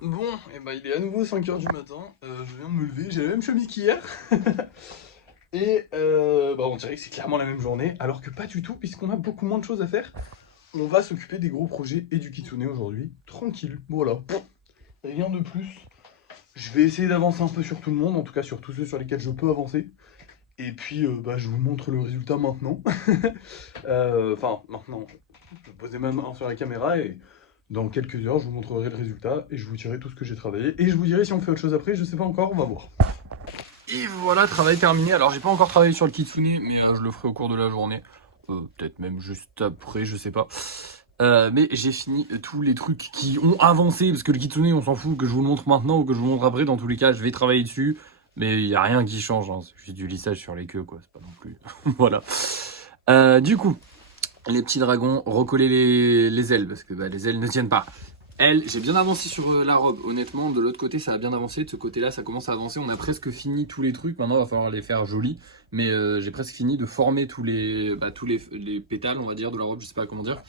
Bon, et bah il est à nouveau 5 h du matin, je viens de me lever, j'ai la même chemise qu'hier. Et bah on dirait que c'est clairement la même journée, alors que pas du tout, puisqu'on a beaucoup moins de choses à faire. On va s'occuper des gros projets et du kitsune aujourd'hui, tranquille, voilà. Rien de plus. Je vais essayer d'avancer un peu sur tout le monde, en tout cas sur tous ceux sur lesquels je peux avancer. Et puis bah, je vous montre le résultat maintenant. Enfin, maintenant, je vais poser ma main sur la caméra et dans quelques heures, je vous montrerai le résultat et je vous dirai tout ce que j'ai travaillé. Et je vous dirai si on fait autre chose après, je sais pas encore, on va voir. Et voilà, travail terminé. Alors, j'ai pas encore travaillé sur le kitsune, mais je le ferai au cours de la journée. Peut-être même juste après, je sais pas. Mais j'ai fini tous les trucs qui ont avancé, parce que le kitsune, on s'en fout que je vous le montre maintenant ou que je vous le montre après. Dans tous les cas, je vais travailler dessus. Mais il n'y a rien qui change, hein. C'est juste du lissage sur les queues, quoi. C'est pas non plus. Voilà. Du coup, les petits dragons, recoller les ailes, parce que bah, les ailes ne tiennent pas. Elle, j'ai bien avancé sur la robe, honnêtement, de l'autre côté ça a bien avancé, de ce côté-là ça commence à avancer, on a presque fini tous les trucs, maintenant il va falloir les faire jolis, mais j'ai presque fini de former tous les pétales, on va dire, de la robe, je sais pas comment dire.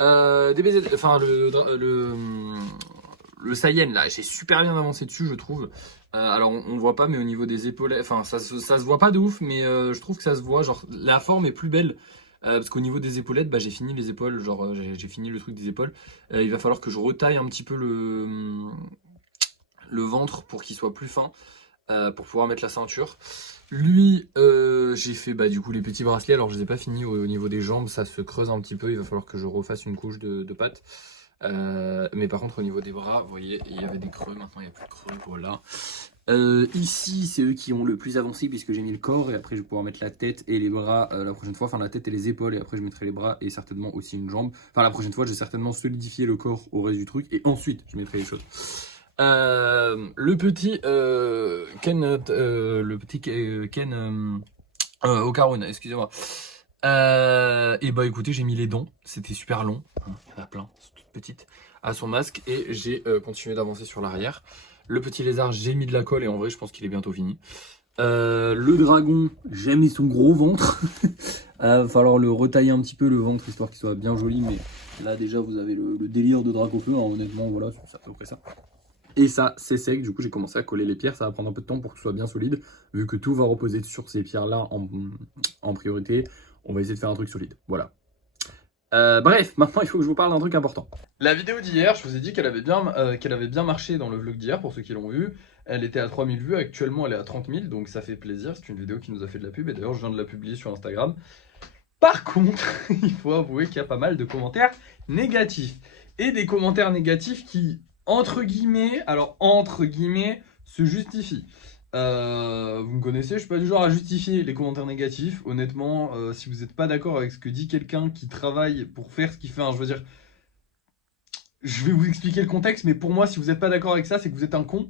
Des baisers, enfin le Saiyan là, j'ai super bien avancé dessus je trouve. Alors on le voit pas, mais au niveau des épaules, enfin ça se voit pas de ouf, mais je trouve que ça se voit, genre la forme est plus belle. Parce qu'au niveau des épaulettes, bah, j'ai fini les épaules, genre j'ai fini le truc des épaules. Il va falloir que je retaille un petit peu le ventre pour qu'il soit plus fin, pour pouvoir mettre la ceinture. Lui, j'ai fait bah, du coup les petits bracelets, alors je les ai pas finis au niveau des jambes, ça se creuse un petit peu, il va falloir que je refasse une couche de pâte. Mais par contre au niveau des bras, vous voyez, il y avait des creux, maintenant il n'y a plus de creux, voilà. Ici, c'est eux qui ont le plus avancé puisque j'ai mis le corps et après je vais pouvoir mettre la tête et les bras la prochaine fois. Enfin, la tête et les épaules et après je mettrai les bras et certainement aussi une jambe. Enfin, la prochaine fois, je vais certainement solidifier le corps au reste du truc et ensuite je mettrai les choses. Le petit Ken, Ken Okarun, excusez-moi. Et bah écoutez, j'ai mis les dents, c'était super long, il y en a plein, c'est toutes petites, à son masque et j'ai continué d'avancer sur l'arrière. Le petit lézard, j'ai mis de la colle et en vrai, je pense qu'il est bientôt fini. Le dragon, j'ai mis son gros ventre. Va falloir le retailler un petit peu le ventre histoire qu'il soit bien joli, mais là déjà vous avez le délire de Dracofeu, hein, honnêtement, voilà, c'est à peu près ça. Et ça, c'est sec, du coup j'ai commencé à coller les pierres, ça va prendre un peu de temps pour que ce soit bien solide, vu que tout va reposer sur ces pierres-là en priorité, on va essayer de faire un truc solide, voilà. Bref, maintenant il faut que je vous parle d'un truc important. La vidéo d'hier, je vous ai dit qu'elle avait bien marché dans le vlog d'hier, pour ceux qui l'ont vu. Elle était à 3000 vues, actuellement elle est à 30 000, donc ça fait plaisir, c'est une vidéo qui nous a fait de la pub, et d'ailleurs je viens de la publier sur Instagram. Par contre, il faut avouer qu'il y a pas mal de commentaires négatifs. Et des commentaires négatifs qui, entre guillemets, se justifient. Vous me connaissez, je suis pas du genre à justifier les commentaires négatifs. Honnêtement, si vous n'êtes pas d'accord avec ce que dit quelqu'un qui travaille pour faire ce qu'il fait, hein, je veux dire, je vais vous expliquer le contexte, mais pour moi, si vous n'êtes pas d'accord avec ça, c'est que vous êtes un con.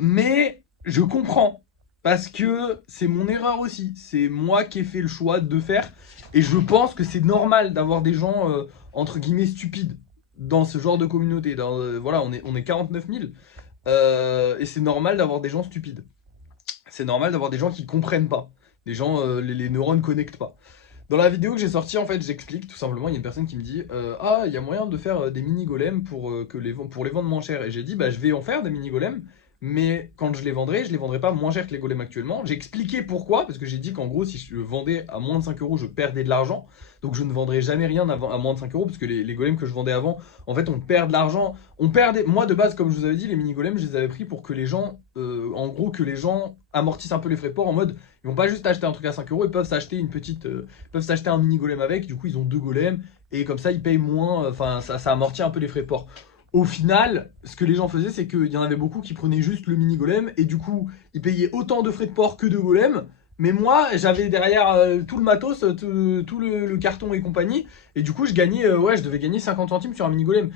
Mais je comprends, parce que c'est mon erreur aussi. C'est moi qui ai fait le choix de faire. Et je pense que c'est normal d'avoir des gens, entre guillemets, stupides dans ce genre de communauté. Voilà, on est 49 000. Et c'est normal d'avoir des gens stupides. C'est normal d'avoir des gens qui comprennent pas. Des gens, les neurones connectent pas. Dans la vidéo que j'ai sortie, en fait, j'explique tout simplement. Il y a une personne qui me dit ah, il y a moyen de faire des mini golems pour les vendre moins cher. Et j'ai dit bah, je vais en faire des mini golems, mais quand je les vendrai pas moins cher que les golems actuellement. J'ai expliqué pourquoi, parce que j'ai dit qu'en gros, si je le vendais à moins de 5 euros, je perdais de l'argent. Donc je ne vendrai jamais rien à moins de 5 euros, parce que les golems que je vendais avant, en fait, on perd de l'argent. Moi, de base, comme je vous avais dit, les mini golems, je les avais pris pour que les gens, en gros, que les gens amortissent un peu les frais de port en mode, ils vont pas juste acheter un truc à 5 euros, ils peuvent s'acheter peuvent s'acheter un mini golem avec, du coup ils ont deux golems, et comme ça ils payent moins, enfin ça amortit un peu les frais de port. Au final, ce que les gens faisaient, c'est qu'il y en avait beaucoup qui prenaient juste le mini golem, et du coup ils payaient autant de frais de port que de golem, mais moi j'avais derrière tout le matos, tout le carton et compagnie, et du coup je gagnais, je devais gagner 50 centimes sur un mini golem.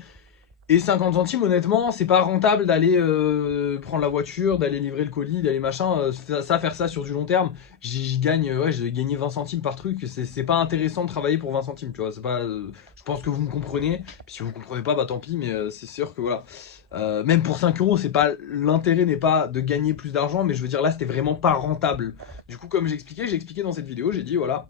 Et 50 centimes, honnêtement, c'est pas rentable d'aller prendre la voiture, d'aller livrer le colis, d'aller machin. Faire ça sur du long terme, j'y gagne, j'ai gagné 20 centimes par truc. C'est pas intéressant de travailler pour 20 centimes, tu vois. C'est pas, je pense que vous me comprenez. Puis si vous comprenez pas, bah tant pis, mais c'est sûr que voilà. Même pour 5 euros, c'est pas l'intérêt n'est pas de gagner plus d'argent, mais je veux dire là, c'était vraiment pas rentable. Du coup, comme j'ai expliqué dans cette vidéo, j'ai dit voilà,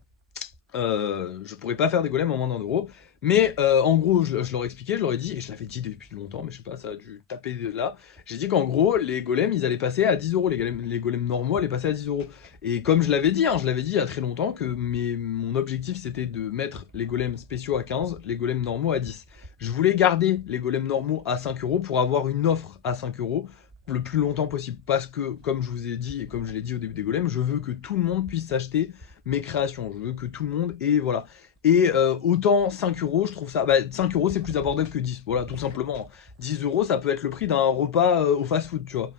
je pourrais pas faire des golems en moins d'un euro. Mais en gros, je leur ai expliqué, je leur ai dit, et je l'avais dit depuis longtemps, mais je sais pas, ça a dû taper de là. J'ai dit qu'en gros, les golems, ils allaient passer à 10 euros. Les golems normaux allaient passer à 10 euros. Et comme je l'avais dit, hein, je l'avais dit il y a très longtemps, que mon objectif c'était de mettre les golems spéciaux à 15, les golems normaux à 10. Je voulais garder les golems normaux à 5 euros pour avoir une offre à 5 euros le plus longtemps possible. Parce que, comme je vous ai dit, et comme je l'ai dit au début des golems, je veux que tout le monde puisse s'acheter mes créations. Je veux que tout le monde ait, voilà. Et autant 5 euros, je trouve ça. 5 euros, c'est plus abordable que 10. Voilà, tout simplement. 10 euros, ça peut être le prix d'un repas au fast-food, tu vois.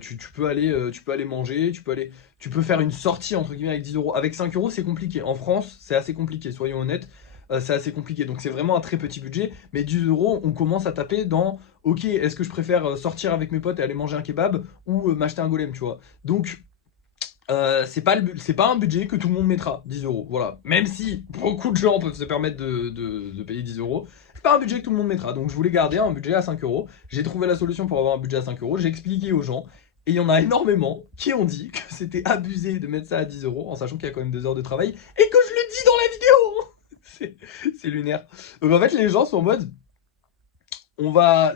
Tu peux aller manger, tu peux faire une sortie entre guillemets avec 10 euros. Avec 5 euros, c'est compliqué. En France, c'est assez compliqué, soyons honnêtes. C'est assez compliqué. Donc c'est vraiment un très petit budget. Mais 10 euros, on commence à taper dans ok, est-ce que je préfère sortir avec mes potes et aller manger un kebab ou m'acheter un golem, tu vois. Donc c'est pas un budget que tout le monde mettra, 10 euros. Voilà. Même si beaucoup de gens peuvent se permettre de payer 10 euros, c'est pas un budget que tout le monde mettra. Donc je voulais garder un budget à 5 euros. J'ai trouvé la solution pour avoir un budget à 5 euros. J'ai expliqué aux gens. Et il y en a énormément qui ont dit que c'était abusé de mettre ça à 10 euros, en sachant qu'il y a quand même 2 heures de travail. Et que je le dis dans la vidéo. C'est lunaire. Donc en fait, les gens sont en mode on va.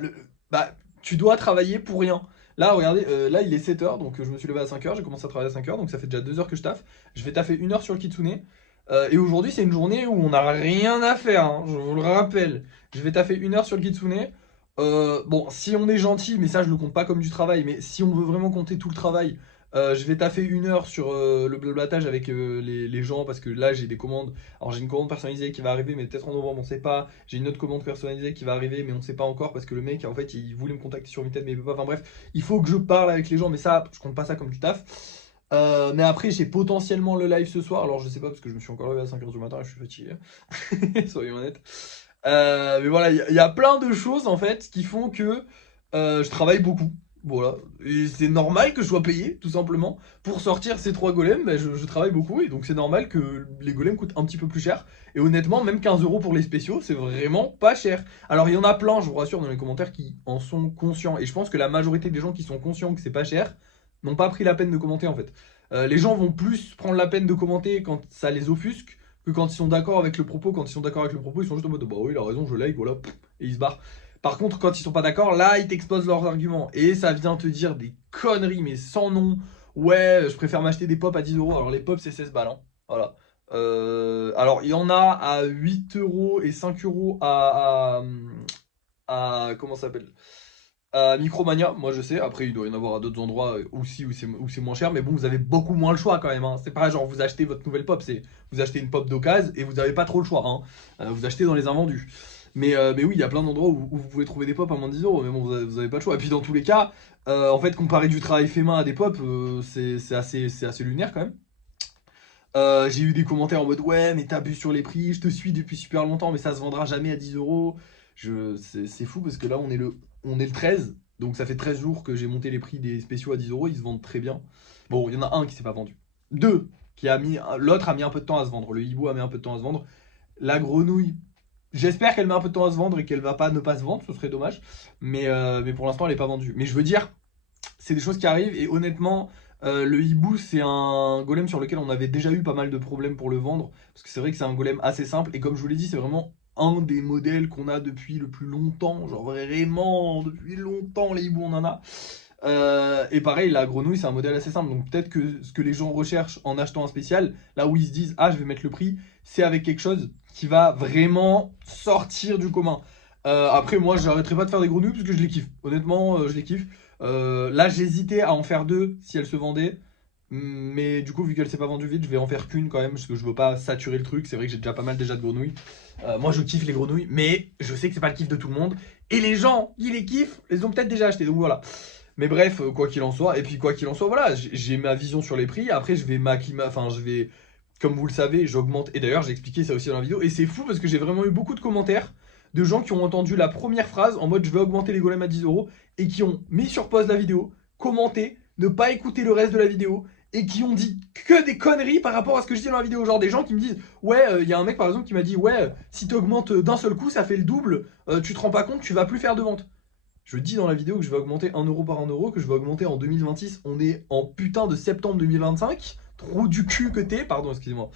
Tu dois travailler pour rien. Là, regardez, là il est 7h, donc je me suis levé à 5h, j'ai commencé à travailler à 5h, donc ça fait déjà 2 heures que je taffe. Je vais taffer 1 heure sur le Kitsune. Et aujourd'hui, c'est une journée où on n'a rien à faire, hein, je vous le rappelle. Je vais taffer 1 heure sur le Kitsune. Bon, si on est gentil, mais ça je le compte pas comme du travail, mais si on veut vraiment compter tout le travail, je vais taffer 1 heure sur le blablatage avec les gens parce que là j'ai des commandes. Alors j'ai une commande personnalisée qui va arriver, mais peut-être en novembre, on sait pas. J'ai une autre commande personnalisée qui va arriver, mais on sait pas encore parce que le mec en fait il voulait me contacter sur Vinted, mais il peut pas. Enfin bref, il faut que je parle avec les gens, mais ça je compte pas ça comme du taf. Mais après j'ai potentiellement le live ce soir, alors je sais pas parce que je me suis encore levé à 5h du matin et je suis fatigué, soyons honnêtes. Mais voilà, il y a plein de choses en fait qui font que je travaille beaucoup. Voilà. Et c'est normal que je sois payé, tout simplement. Pour sortir ces 3 golems, je travaille beaucoup et donc c'est normal que les golems coûtent un petit peu plus cher. Et honnêtement, même 15 euros pour les spéciaux, c'est vraiment pas cher. Alors il y en a plein, je vous rassure, dans les commentaires qui en sont conscients. Et je pense que la majorité des gens qui sont conscients que c'est pas cher n'ont pas pris la peine de commenter en fait. Les gens vont plus prendre la peine de commenter quand ça les offusque que quand ils sont d'accord avec le propos. Quand ils sont d'accord avec le propos, ils sont juste en mode bah oui, il a raison, je like, voilà, et ils se barrent. Par contre, quand ils sont pas d'accord, là, ils t'exposent leurs arguments. Et ça vient te dire des conneries, mais sans nom. Ouais, je préfère m'acheter des pop à 10 euros. Alors, les pop, c'est 16 balles, hein. Voilà. Alors, il y en a à 8 euros et 5 euros comment ça s'appelle? À Micromania, moi je sais. Après, il doit y en avoir à d'autres endroits aussi où c'est moins cher. Mais bon, vous avez beaucoup moins le choix quand même, hein. C'est pas genre vous achetez votre nouvelle pop, c'est vous achetez une pop d'occasion et vous avez pas trop le choix, hein. Vous achetez dans les invendus. Mais oui, il y a plein d'endroits où vous pouvez trouver des pop à moins de 10 euros. Mais bon, vous avez pas le choix. Et puis dans tous les cas, en fait, comparer du travail fait main à des pop, c'est assez lunaire quand même. J'ai eu des commentaires en mode ouais, mais t'abuses sur les prix, je te suis depuis super longtemps, mais ça se vendra jamais à 10 euros. C'est fou parce que là, on est le 13, donc ça fait 13 jours que j'ai monté les prix des spéciaux à 10 euros, ils se vendent très bien. Bon, il y en a un qui s'est pas vendu. Deux, l'autre a mis un peu de temps à se vendre. Le hibou a mis un peu de temps à se vendre. La grenouille, j'espère qu'elle met un peu de temps à se vendre et qu'elle va pas ne pas se vendre, ce serait dommage. Mais pour l'instant, elle est pas vendue. Mais je veux dire, c'est des choses qui arrivent et honnêtement, le hibou c'est un golem sur lequel on avait déjà eu pas mal de problèmes pour le vendre parce que c'est vrai que c'est un golem assez simple et comme je vous l'ai dit, c'est vraiment un des modèles qu'on a depuis le plus longtemps, genre vraiment depuis longtemps les hiboux on en a. Et pareil, la grenouille c'est un modèle assez simple, donc peut-être que ce que les gens recherchent en achetant un spécial, là où ils se disent ah je vais mettre le prix, c'est avec quelque chose qui va vraiment sortir du commun. Après moi j'arrêterai pas de faire des grenouilles parce que je les kiffe, honnêtement je les kiffe. Là j'hésitais à en faire 2 si elles se vendaient, mais du coup vu qu'elle s'est pas vendue vite, je vais en faire qu'une quand même parce que je veux pas saturer le truc. C'est vrai que j'ai déjà pas mal déjà de grenouilles. Moi je kiffe les grenouilles, mais je sais que c'est pas le kiff de tout le monde. Et les gens qui les kiffent, les ont peut-être déjà achetées, donc voilà. Mais bref, quoi qu'il en soit, et puis quoi qu'il en soit, voilà, j'ai ma vision sur les prix. Après, je vais, comme vous le savez, j'augmente. Et d'ailleurs, j'ai expliqué ça aussi dans la vidéo. Et c'est fou parce que j'ai vraiment eu beaucoup de commentaires de gens qui ont entendu la première phrase en mode je vais augmenter les golems à 10 euros et qui ont mis sur pause la vidéo, commenté, ne pas écouter le reste de la vidéo et qui ont dit que des conneries par rapport à ce que je dis dans la vidéo. Genre des gens qui me disent ouais, il y a un mec par exemple qui m'a dit ouais, si tu augmentes d'un seul coup, ça fait le double, tu te rends pas compte, tu vas plus faire de vente. Je dis dans la vidéo que je vais augmenter 1 euro par 1 euro, que je vais augmenter en 2026. On est en putain de septembre 2025. Trou du cul que t'es, pardon, excusez-moi.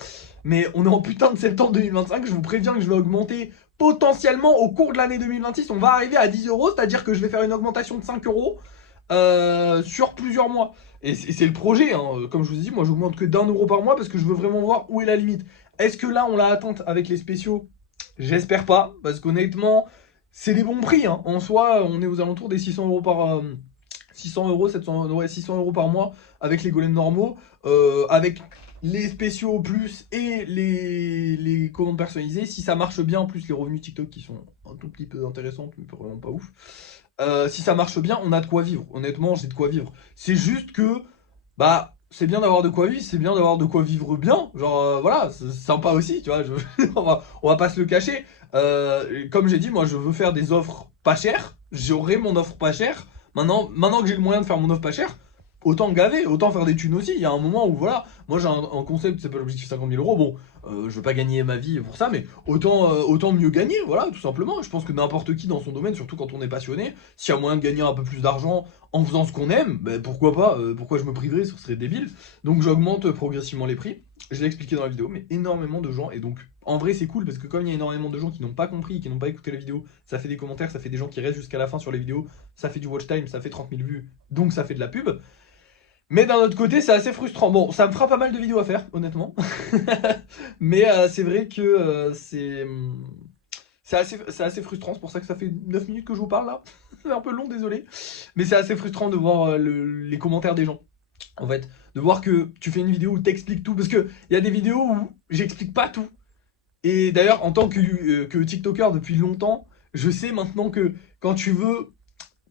Mais on est en putain de septembre 2025. Je vous préviens que je vais augmenter potentiellement au cours de l'année 2026, on va arriver à 10 euros, c'est-à-dire que je vais faire une augmentation de 5 euros sur plusieurs mois. Et c'est le projet, hein. Comme je vous ai dit, moi j'augmente que d'1 euro par mois parce que je veux vraiment voir où est la limite. Est-ce que là on l'a atteinte avec les spéciaux? J'espère pas, parce qu'honnêtement, c'est des bons prix, hein. En soi, on est aux alentours des 600 euros par 600 euros, 700, ouais, 600 euros par mois avec les golems normaux, avec les spéciaux au plus et les commandes personnalisées. Si ça marche bien, plus les revenus TikTok qui sont un tout petit peu intéressants, mais vraiment pas ouf. Si ça marche bien, on a de quoi vivre. Honnêtement, j'ai de quoi vivre. C'est juste que, bah, c'est bien d'avoir de quoi vivre, c'est bien d'avoir de quoi vivre bien. Genre, voilà, c'est sympa aussi, tu vois. On va pas se le cacher. Comme j'ai dit, moi, je veux faire des offres pas chères. J'aurai mon offre pas chère. Maintenant que j'ai le moyen de faire mon offre pas chère, autant gaver, autant faire des thunes aussi. Il y a un moment où, voilà, moi j'ai un concept qui s'appelle Objectif 50 000 euros. Bon, je veux pas gagner ma vie pour ça, mais autant mieux gagner, voilà, tout simplement. Je pense que n'importe qui dans son domaine, surtout quand on est passionné, s'il y a moyen de gagner un peu plus d'argent en faisant ce qu'on aime, ben pourquoi pas, pourquoi je me priverais, ce serait débile. Donc j'augmente progressivement les prix. Je l'ai expliqué dans la vidéo, mais énormément de gens, et donc en vrai c'est cool parce que comme il y a énormément de gens qui n'ont pas compris, qui n'ont pas écouté la vidéo, ça fait des commentaires, ça fait des gens qui restent jusqu'à la fin sur les vidéos, ça fait du watch time, ça fait 30 000 vues, donc ça fait de la pub. Mais d'un autre côté, c'est assez frustrant. Bon, ça me fera pas mal de vidéos à faire, honnêtement. Mais c'est vrai que c'est assez frustrant. C'est pour ça que ça fait 9 minutes que je vous parle là. C'est un peu long, désolé. Mais c'est assez frustrant de voir les commentaires des gens. En fait, de voir que tu fais une vidéo où t'expliques tout. Parce qu'il y a des vidéos où j'explique pas tout. Et d'ailleurs, en tant que TikToker depuis longtemps, je sais maintenant que quand tu veux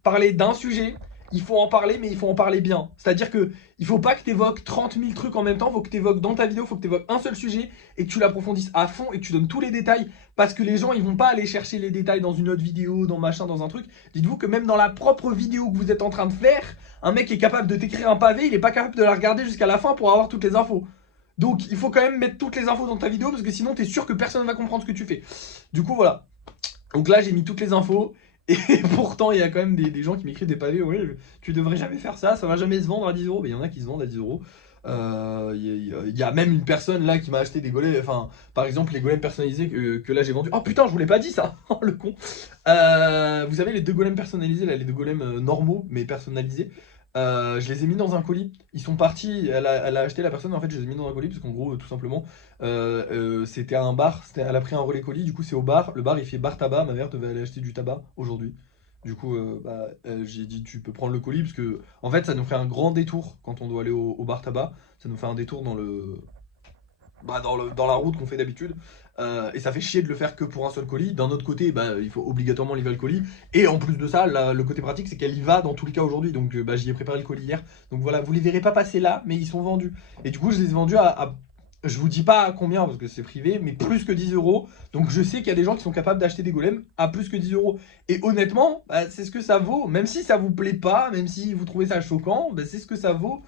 parler d'un sujet, il faut en parler, mais il faut en parler bien. C'est-à-dire que il faut pas que tu évoques 30 000 trucs en même temps, il faut que tu évoques dans ta vidéo, il faut que tu évoques un seul sujet et que tu l'approfondisses à fond et que tu donnes tous les détails parce que les gens ils vont pas aller chercher les détails dans une autre vidéo, dans machin, dans un truc. Dites-vous que même dans la propre vidéo que vous êtes en train de faire, un mec est capable de t'écrire un pavé, il est pas capable de la regarder jusqu'à la fin pour avoir toutes les infos. Donc il faut quand même mettre toutes les infos dans ta vidéo parce que sinon tu es sûr que personne va comprendre ce que tu fais. Du coup voilà. Donc là j'ai mis toutes les infos. Et pourtant, il y a quand même des gens qui m'écrivent des pavés. Oui, tu devrais jamais faire ça, ça va jamais se vendre à 10 euros. Mais il y en a qui se vendent à 10 euros. Il y a même une personne là qui m'a acheté des golems. Enfin, par exemple, les golems personnalisés que là j'ai vendus. Oh putain, je vous l'ai pas dit ça, le con. Vous avez les deux golems personnalisés, là, les deux golems normaux mais personnalisés. Je les ai mis dans un colis. Ils sont partis. Elle a acheté la personne. En fait, je les ai mis dans un colis parce qu'en gros, tout simplement, c'était à un bar. Elle a pris un relais colis. Du coup, c'est au bar. Le bar, il fait bar tabac. Ma mère devait aller acheter du tabac aujourd'hui. Du coup, j'ai dit tu peux prendre le colis parce que en fait, ça nous fait un grand détour quand on doit aller au bar tabac. Ça nous fait un détour dans la route qu'on fait d'habitude. Et ça fait chier de le faire que pour un seul colis. D'un autre côté, il faut obligatoirement livrer le colis. Et en plus de ça, le côté pratique, c'est qu'elle y va dans tous les cas aujourd'hui. Donc j'y ai préparé le colis hier. Donc voilà, vous les verrez pas passer là, mais ils sont vendus. Et du coup, je les ai vendus je vous dis pas à combien parce que c'est privé, mais plus que 10 euros. Donc je sais qu'il y a des gens qui sont capables d'acheter des golems à plus que 10 euros. Et honnêtement, c'est ce que ça vaut. Même si ça vous plaît pas, même si vous trouvez ça choquant, c'est ce que ça vaut.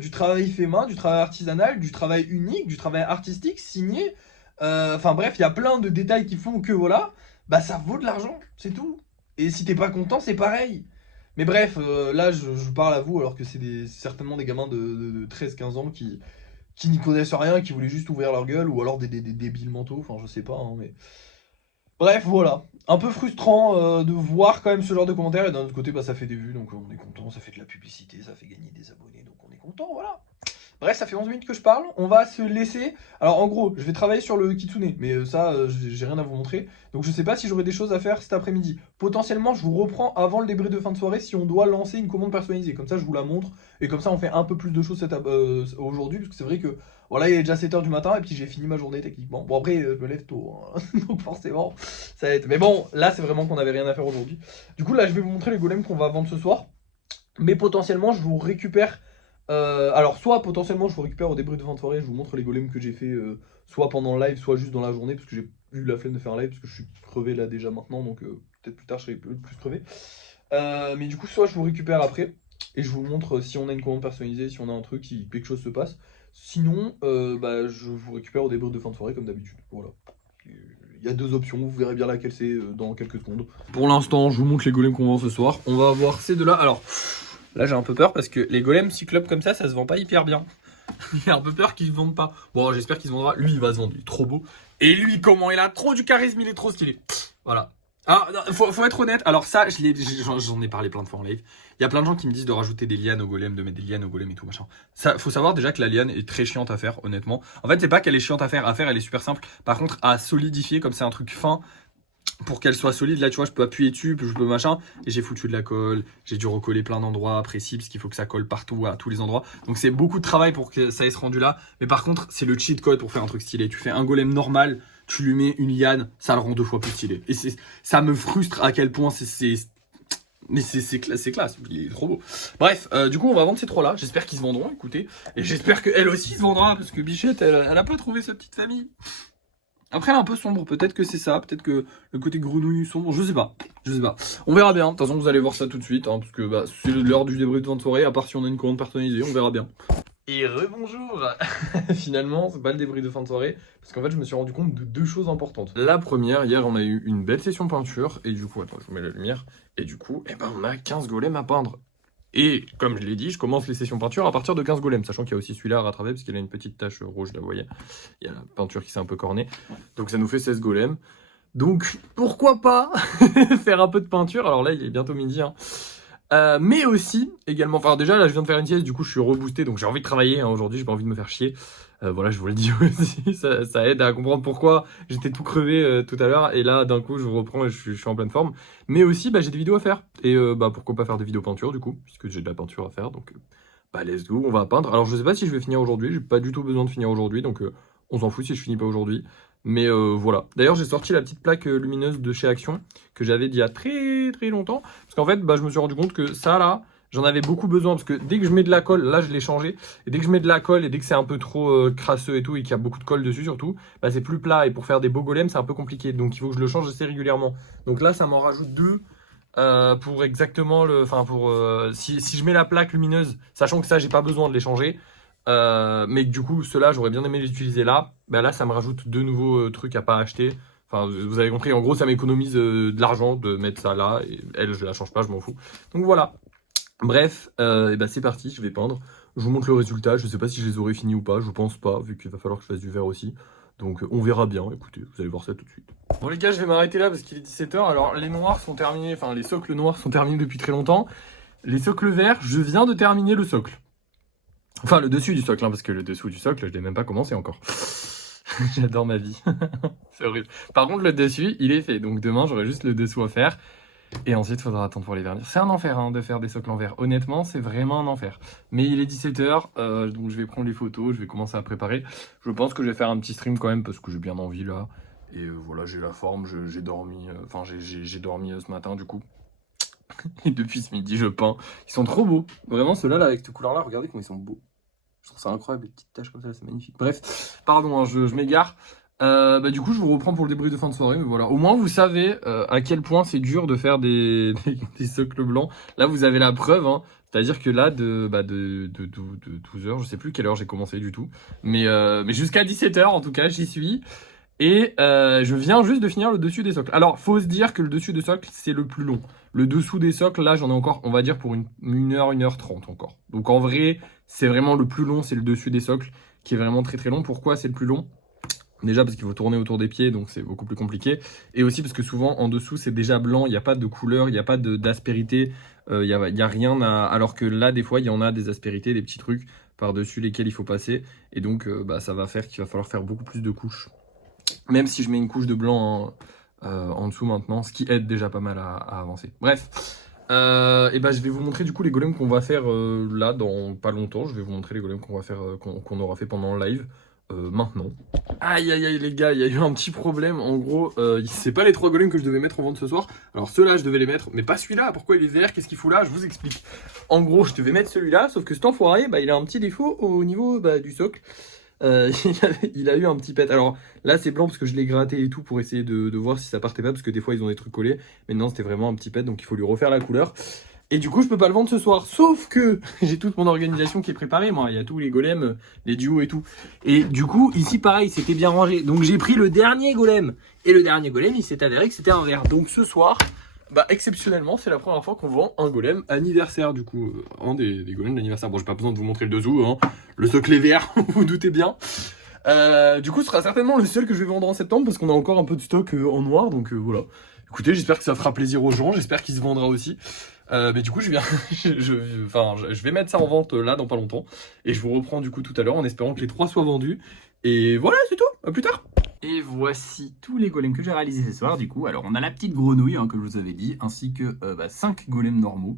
Du travail fait main, du travail artisanal, du travail unique, du travail artistique, signé. Enfin bref, il y a plein de détails qui font que voilà, ça vaut de l'argent, c'est tout. Et si t'es pas content, c'est pareil. Mais bref, là je parle à vous alors que c'est certainement des gamins de 13-15 ans qui n'y connaissent rien, qui voulaient juste ouvrir leur gueule, ou alors des débiles mentaux, enfin je sais pas, hein, mais... Bref, voilà. Un peu frustrant de voir quand même ce genre de commentaires, et d'un autre côté, ça fait des vues, donc on est content, ça fait de la publicité, ça fait gagner des abonnés, donc on est content, voilà. Bref, ça fait 11 minutes que je parle, on va se laisser. Alors en gros, je vais travailler sur le kitsune, mais ça, j'ai rien à vous montrer. Donc je sais pas si j'aurai des choses à faire cet après-midi. Potentiellement, je vous reprends avant le débrief de fin de soirée si on doit lancer une commande personnalisée. Comme ça, je vous la montre, et comme ça, on fait un peu plus de choses aujourd'hui, parce que c'est vrai que, voilà, il est déjà 7 h du matin, et puis j'ai fini ma journée techniquement. Bon après, je me lève tôt, hein. Donc forcément, ça va être... Mais bon, là, c'est vraiment qu'on avait rien à faire aujourd'hui. Du coup, là, je vais vous montrer les golems qu'on va vendre ce soir. Mais potentiellement, je vous récupère... alors soit potentiellement je vous récupère au débrief de fin de soirée, je vous montre les golems que j'ai fait soit pendant le live, soit juste dans la journée, parce que j'ai eu la flemme de faire un live, parce que je suis crevé là déjà maintenant, donc peut-être plus tard je serai plus crevé. Mais du coup soit je vous récupère après, et je vous montre si on a une commande personnalisée, si on a un truc, si quelque chose se passe. Sinon, je vous récupère au débrief de fin de soirée comme d'habitude, voilà. Il y a deux options, vous verrez bien laquelle c'est dans quelques secondes. Pour l'instant, je vous montre les golems qu'on vend ce soir. On va avoir ces deux-là. Alors... Là j'ai un peu peur parce que les golems cyclopes comme ça se vend pas hyper bien. J'ai un peu peur qu'il se vende pas. Bon, j'espère qu'il se vendra. Lui, il va se vendre. Il est trop beau. Et lui, comment il a trop du charisme, il est trop stylé. Voilà. Ah, faut être honnête. Alors ça, j'en ai parlé plein de fois en live. Il y a plein de gens qui me disent de rajouter des lianes au golem, de mettre des lianes au golem et tout machin. Ça, faut savoir déjà que la liane est très chiante à faire, honnêtement. En fait, c'est pas qu'elle est chiante à faire. À faire, elle est super simple. Par contre, à solidifier, comme c'est un truc fin, pour qu'elle soit solide, là tu vois, je peux appuyer dessus, je peux machin, et j'ai foutu de la colle, j'ai dû recoller plein d'endroits précis, parce qu'il faut que ça colle partout, à tous les endroits. Donc c'est beaucoup de travail pour que ça ait ce rendu là, mais par contre, c'est le cheat code pour faire un truc stylé. Tu fais un golem normal, tu lui mets une liane, ça le rend 2 fois plus stylé. Et ça me frustre à quel point mais c'est classe, il est trop beau. Bref, du coup on va vendre ces 3 là, j'espère qu'ils se vendront, écoutez, et j'espère qu'elle aussi se vendra, parce que Bichette, elle a pas trouvé sa petite famille. Après, elle est un peu sombre, peut-être que c'est ça, peut-être que le côté grenouille sombre, je sais pas. On verra bien, de toute façon, vous allez voir ça tout de suite, hein, parce que bah, c'est l'heure du débrief de fin de soirée, à part si on a une commande personnalisée, on verra bien. Et rebonjour. Finalement, c'est pas le débrief de fin de soirée, parce qu'en fait, je me suis rendu compte de 2 choses importantes. La première, hier, on a eu une belle session peinture, et du coup, attends, je vous mets la lumière, et du coup, eh ben, on a 15 golems à peindre. Et comme je l'ai dit, je commence les sessions peinture à partir de 15 golems, sachant qu'il y a aussi celui-là à rattraper parce qu'il a une petite tache rouge, là vous voyez. Il y a la peinture qui s'est un peu cornée. Donc ça nous fait 16 golems. Donc pourquoi pas faire un peu de peinture. Alors là il est bientôt midi. Hein. Mais aussi, également, enfin déjà là je viens de faire une sieste, du coup je suis reboosté, donc j'ai envie de travailler hein, aujourd'hui, j'ai pas envie de me faire chier. Voilà, je vous le dis aussi, ça aide à comprendre pourquoi j'étais tout crevé tout à l'heure, et là d'un coup je reprends et je suis en pleine forme. Mais aussi, bah, j'ai des vidéos à faire, et bah pourquoi pas faire des vidéos peinture du coup, puisque j'ai de la peinture à faire, donc bah let's go, on va peindre. Alors je sais pas si je vais finir aujourd'hui, j'ai pas du tout besoin de finir aujourd'hui, donc on s'en fout si je finis pas aujourd'hui. Mais voilà. D'ailleurs, j'ai sorti la petite plaque lumineuse de chez Action que j'avais d'il y a très très longtemps. Parce qu'en fait, bah, je me suis rendu compte que ça là, j'en avais beaucoup besoin. Parce que dès que je mets de la colle, là je l'ai changé. Et dès que je mets de la colle et dès que c'est un peu trop crasseux et tout, et qu'il y a beaucoup de colle dessus surtout, bah, c'est plus plat. Et pour faire des beaux golems, c'est un peu compliqué. Donc il faut que je le change assez régulièrement. Donc là, ça m'en rajoute 2. Pour exactement le. Enfin, pour. Si je mets la plaque lumineuse, sachant que ça, j'ai pas besoin de les changer. Mais du coup, ceux-là, j'aurais bien aimé les utiliser là. Bah là, ça me rajoute 2 nouveaux trucs à pas acheter. Enfin, vous avez compris, en gros, ça m'économise de l'argent de mettre ça là. Et elle, je la change pas, je m'en fous. Donc voilà. Bref, et bah c'est parti, je vais peindre. Je vous montre le résultat. Je sais pas si je les aurai finis ou pas. Je pense pas, vu qu'il va falloir que je fasse du vert aussi. Donc on verra bien. Écoutez, vous allez voir ça tout de suite. Bon les gars, je vais m'arrêter là parce qu'il est 17 h. Alors les noirs sont terminés, enfin les socles noirs sont terminés depuis très longtemps. Les socles verts, je viens de terminer le socle. Enfin, le dessus du socle, hein, parce que le dessous du socle, je l'ai même pas commencé encore. J'adore ma vie. C'est horrible. Par contre, le dessus, il est fait. Donc demain, j'aurai juste le dessous à faire. Et ensuite, il faudra attendre pour les vernir. C'est un enfer hein, de faire des socles en verre. Honnêtement, c'est vraiment un enfer. Mais il est 17 h, donc je vais prendre les photos, je vais commencer à préparer. Je pense que je vais faire un petit stream quand même, parce que j'ai bien envie là. Et voilà, j'ai la forme, j'ai dormi. Enfin, j'ai dormi ce matin, du coup. Et depuis ce midi, je peins. Ils sont trop beaux. Vraiment, ceux-là, là, avec cette couleur-là, regardez comment ils sont beaux. Je trouve ça incroyable, les petites taches comme ça, c'est magnifique. Bref, pardon, hein, je m'égare. Bah, du coup, je vous reprends pour le débrief de fin de soirée. Mais voilà, au moins, vous savez à quel point c'est dur de faire des socles blancs. Là, vous avez la preuve. Hein. C'est-à-dire que là, de 12 h, je sais plus quelle heure j'ai commencé du tout. Mais jusqu'à 17 h, en tout cas, j'y suis. Et je viens juste de finir le dessus des socles. Alors, faut se dire que le dessus des socles, c'est le plus long. Le dessous des socles, là, j'en ai encore, on va dire, pour 1 heure, 1h30 encore. Donc, en vrai, c'est vraiment le plus long, c'est le dessus des socles, qui est vraiment très très long. Pourquoi c'est le plus long ? Déjà parce qu'il faut tourner autour des pieds, donc c'est beaucoup plus compliqué. Et aussi parce que souvent, en dessous, c'est déjà blanc, il n'y a pas de couleur, il n'y a pas d'aspérité, il y a rien à... Alors que là, des fois, il y en a des aspérités, des petits trucs par-dessus lesquels il faut passer. Et donc, ça va faire qu'il va falloir faire beaucoup plus de couches. Même si je mets une couche de blanc en dessous maintenant, ce qui aide déjà pas mal à avancer. Bref, et je vais vous montrer du coup les golems qu'on va faire là dans pas longtemps. Je vais vous montrer les golems qu'on va faire, qu'on aura fait pendant le live maintenant. Aïe aïe aïe les gars, il y a eu un petit problème. En gros, c'est pas les 3 golems que je devais mettre en vente ce soir. Alors ceux-là je devais les mettre, mais pas celui-là. Pourquoi il est vert? Qu'est-ce qu'il fout là? Je vous explique. En gros, je devais mettre celui-là, sauf que cet enfoiré, il a un petit défaut au niveau du socle. Il a eu un petit pet. Alors là c'est blanc parce que je l'ai gratté et tout pour essayer de voir si ça partait pas, parce que des fois ils ont des trucs collés. Mais non, c'était vraiment un petit pet, donc il faut lui refaire la couleur. Et du coup je peux pas le vendre ce soir. Sauf que j'ai toute mon organisation qui est préparée. Moi il y a tous les golems, les duos et tout. Et du coup ici pareil, c'était bien rangé. Donc j'ai pris le dernier golem. Et le dernier golem il s'est avéré que c'était un vert. Donc ce soir Bah exceptionnellement, c'est la première fois qu'on vend un golem anniversaire du coup, un des golems d'anniversaire. Bon, j'ai pas besoin de vous montrer le dessous, hein. Le socle est vert, vous vous doutez bien. Du coup, ce sera certainement le seul que je vais vendre en septembre parce qu'on a encore un peu de stock en noir, donc voilà. Écoutez, j'espère que ça fera plaisir aux gens, j'espère qu'il se vendra aussi. Mais du coup, je vais mettre ça en vente là dans pas longtemps et je vous reprends du coup tout à l'heure en espérant que les 3 soient vendus. Et voilà, c'est tout. À plus tard. Et voici tous les golems que j'ai réalisés ce soir, du coup. Alors, on a la petite grenouille, hein, comme je vous avais dit, ainsi que 5 golems normaux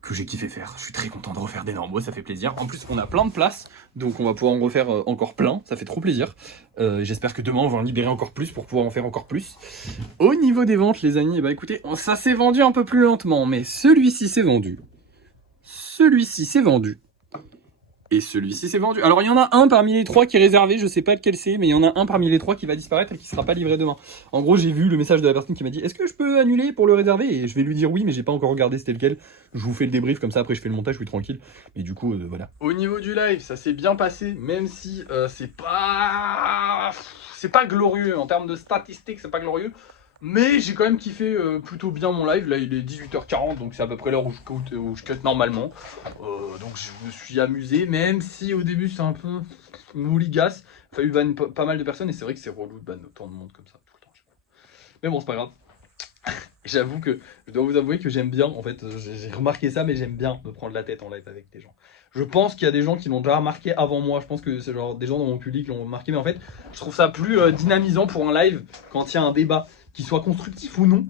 que j'ai kiffé faire. Je suis très content de refaire des normaux, ça fait plaisir. En plus, on a plein de place, donc on va pouvoir en refaire encore plein, ça fait trop plaisir. J'espère que demain, on va en libérer encore plus pour pouvoir en faire encore plus. Au niveau des ventes, les amis, bah écoutez, ça s'est vendu un peu plus lentement, mais celui-ci s'est vendu. Celui-ci s'est vendu. Et celui-ci s'est vendu. Alors il y en a un parmi les 3 qui est réservé, je sais pas lequel c'est, mais il y en a un parmi les 3 qui va disparaître et qui sera pas livré demain. En gros, j'ai vu le message de la personne qui m'a dit est-ce que je peux annuler pour le réserver? Et je vais lui dire oui, mais j'ai pas encore regardé c'était lequel. Je vous fais le débrief comme ça, après je fais le montage, je suis tranquille. Mais du coup, voilà. Au niveau du live, ça s'est bien passé, même si c'est pas glorieux en termes de statistiques, c'est pas glorieux. Mais j'ai quand même kiffé plutôt bien mon live. Là, il est 18h40, donc c'est à peu près l'heure où je cut normalement. Donc je me suis amusé, même si au début c'est un peu mouligasse. Il a fallu ban pas mal de personnes, et c'est vrai que c'est relou de ban autant de monde comme ça tout le temps. Mais bon, c'est pas grave. J'avoue que je dois vous avouer que j'aime bien, en fait, j'ai remarqué ça, mais j'aime bien me prendre la tête en live avec des gens. Je pense qu'il y a des gens qui l'ont déjà remarqué avant moi, je pense que c'est genre des gens dans mon public l'ont remarqué, mais en fait, je trouve ça plus dynamisant pour un live quand il y a un débat, qu'il soit constructif ou non.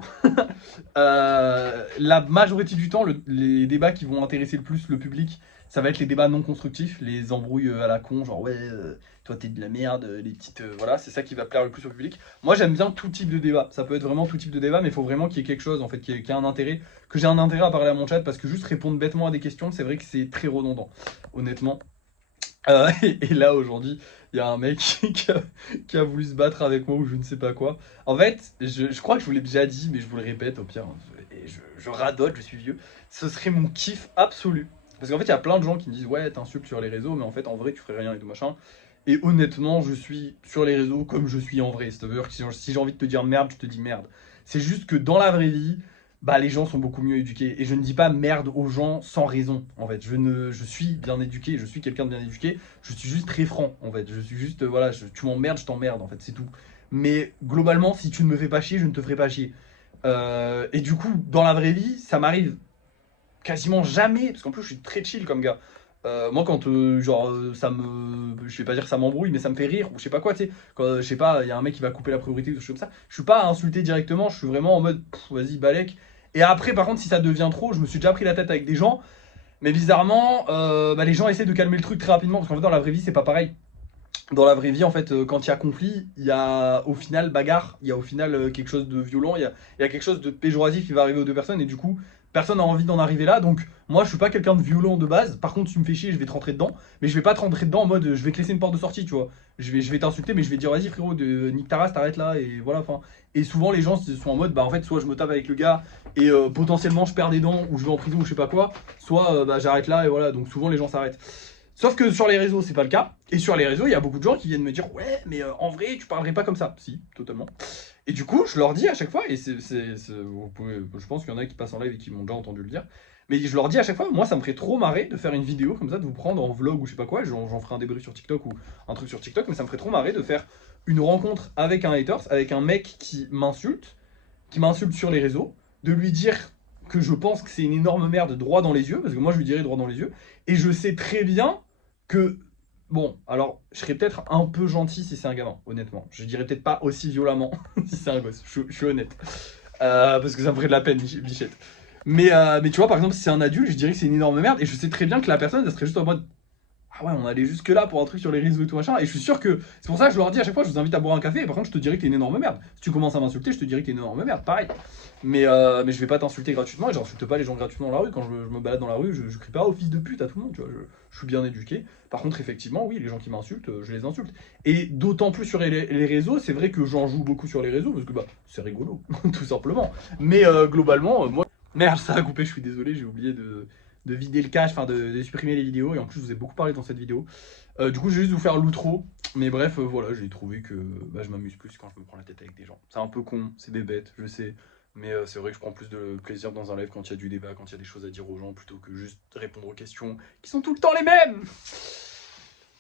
La majorité du temps, les débats qui vont intéresser le plus le public, ça va être les débats non constructifs, les embrouilles à la con, genre ouais, toi t'es de la merde, les petites... voilà, c'est ça qui va plaire le plus au public. Moi j'aime bien tout type de débat, ça peut être vraiment tout type de débat, mais il faut vraiment qu'il y ait quelque chose, en fait, qu'il y ait un intérêt, que j'ai un intérêt à parler à mon chat, parce que juste répondre bêtement à des questions, c'est vrai que c'est très redondant, honnêtement. Et là aujourd'hui, il y a un mec qui a voulu se battre avec moi ou je ne sais pas quoi. En fait, je crois que je vous l'ai déjà dit, mais je vous le répète au pire, hein, et je radote, je suis vieux. Ce serait mon kiff absolu. Parce qu'en fait, il y a plein de gens qui me disent ouais, t'insultes sur les réseaux, mais en fait, en vrai, tu ferais rien et tout machin. Et honnêtement, je suis sur les réseaux comme je suis en vrai. C'est-à-dire que si j'ai envie de te dire merde, je te dis merde. C'est juste que dans la vraie vie, bah les gens sont beaucoup mieux éduqués. Et je ne dis pas merde aux gens sans raison, en fait. Je suis bien éduqué, je suis quelqu'un de bien éduqué. Je suis juste très franc, en fait. Je suis juste, voilà, tu m'emmerdes, je t'emmerde, en fait, c'est tout. Mais globalement, si tu ne me fais pas chier, je ne te ferai pas chier. Et du coup, dans la vraie vie, ça m'arrive quasiment jamais, parce qu'en plus, je suis très chill comme gars. Moi, quand je vais pas dire que ça m'embrouille, mais ça me fait rire, ou je sais pas quoi, tu sais, quand je sais pas, il y a un mec qui va couper la priorité ou des choses comme ça, je suis pas à insulter directement, je suis vraiment en mode vas-y, balèque. Et après, par contre, si ça devient trop, je me suis déjà pris la tête avec des gens, mais bizarrement, les gens essaient de calmer le truc très rapidement, parce qu'en fait, dans la vraie vie, c'est pas pareil. Dans la vraie vie, en fait, quand il y a conflit, il y a au final bagarre, il y a au final quelque chose de violent, il y a quelque chose de péjoratif qui va arriver aux deux personnes, et du coup, personne n'a envie d'en arriver là. Donc, moi, je suis pas quelqu'un de violent de base. Par contre, tu me fais chier, je vais te rentrer dedans, mais je vais pas te rentrer dedans en mode je vais te laisser une porte de sortie, tu vois. Je vais t'insulter, mais je vais te dire vas-y, frérot, nique ta race, t'arrêtes là, et voilà, enfin. Et souvent, les gens sont en mode bah, en fait, soit je me tape avec le gars, et potentiellement je perds des dents, ou je vais en prison, ou je sais pas quoi, soit j'arrête là, et voilà. Donc, souvent, les gens s'arrêtent. Sauf que sur les réseaux, c'est pas le cas. Et sur les réseaux, il y a beaucoup de gens qui viennent me dire ouais, mais en vrai, tu parlerais pas comme ça. Si, totalement. Et du coup, je leur dis à chaque fois, et je pense qu'il y en a qui passent en live et qui m'ont déjà entendu le dire, mais je leur dis à chaque fois, moi, ça me ferait trop marrer de faire une vidéo comme ça, de vous prendre en vlog ou je sais pas quoi. J'en ferai un débrief sur TikTok ou un truc sur TikTok, mais ça me ferait trop marrer de faire une rencontre avec un haters, avec un mec qui m'insulte sur les réseaux, de lui dire que je pense que c'est une énorme merde droit dans les yeux, parce que moi je lui dirais droit dans les yeux, et je sais très bien que, bon, alors, je serais peut-être un peu gentil si c'est un gamin, honnêtement. Je dirais peut-être pas aussi violemment si c'est un gosse, je suis honnête. Parce que ça me ferait de la peine, Bichette. Mais tu vois, par exemple, si c'est un adulte, je dirais que c'est une énorme merde, et je sais très bien que la personne, elle serait juste en mode ah ouais, on allait jusque là pour un truc sur les réseaux et tout machin. Et je suis sûr que c'est pour ça que je leur dis à chaque fois, je vous invite à boire un café. Et par contre, je te dirais que t'es une énorme merde. Si tu commences à m'insulter, je te dirais que t'es une énorme merde. Pareil. Mais je vais pas t'insulter gratuitement. Et j'insulte pas les gens gratuitement dans la rue. Quand je me balade dans la rue, je crie pas au fils de pute à tout le monde. Tu vois, je suis bien éduqué. Par contre, effectivement, oui, les gens qui m'insultent, je les insulte. Et d'autant plus sur les réseaux, c'est vrai que j'en joue beaucoup sur les réseaux parce que bah c'est rigolo, tout simplement. Mais globalement, moi, merde, ça a coupé. Je suis désolé, j'ai oublié de vider le cache, enfin de supprimer les vidéos, et en plus je vous ai beaucoup parlé dans cette vidéo. Du coup je vais juste vous faire l'outro, mais bref voilà, j'ai trouvé que je m'amuse plus quand je me prends la tête avec des gens. C'est un peu con, c'est des bêtes, je sais, Mais c'est vrai que je prends plus de plaisir dans un live quand il y a du débat, quand il y a des choses à dire aux gens, plutôt que juste répondre aux questions qui sont tout le temps les mêmes.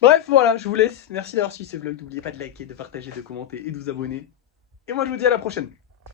Bref, voilà, je vous laisse. Merci d'avoir suivi ce vlog. N'oubliez pas de liker, de partager, de commenter et de vous abonner. Et moi, je vous dis à la prochaine.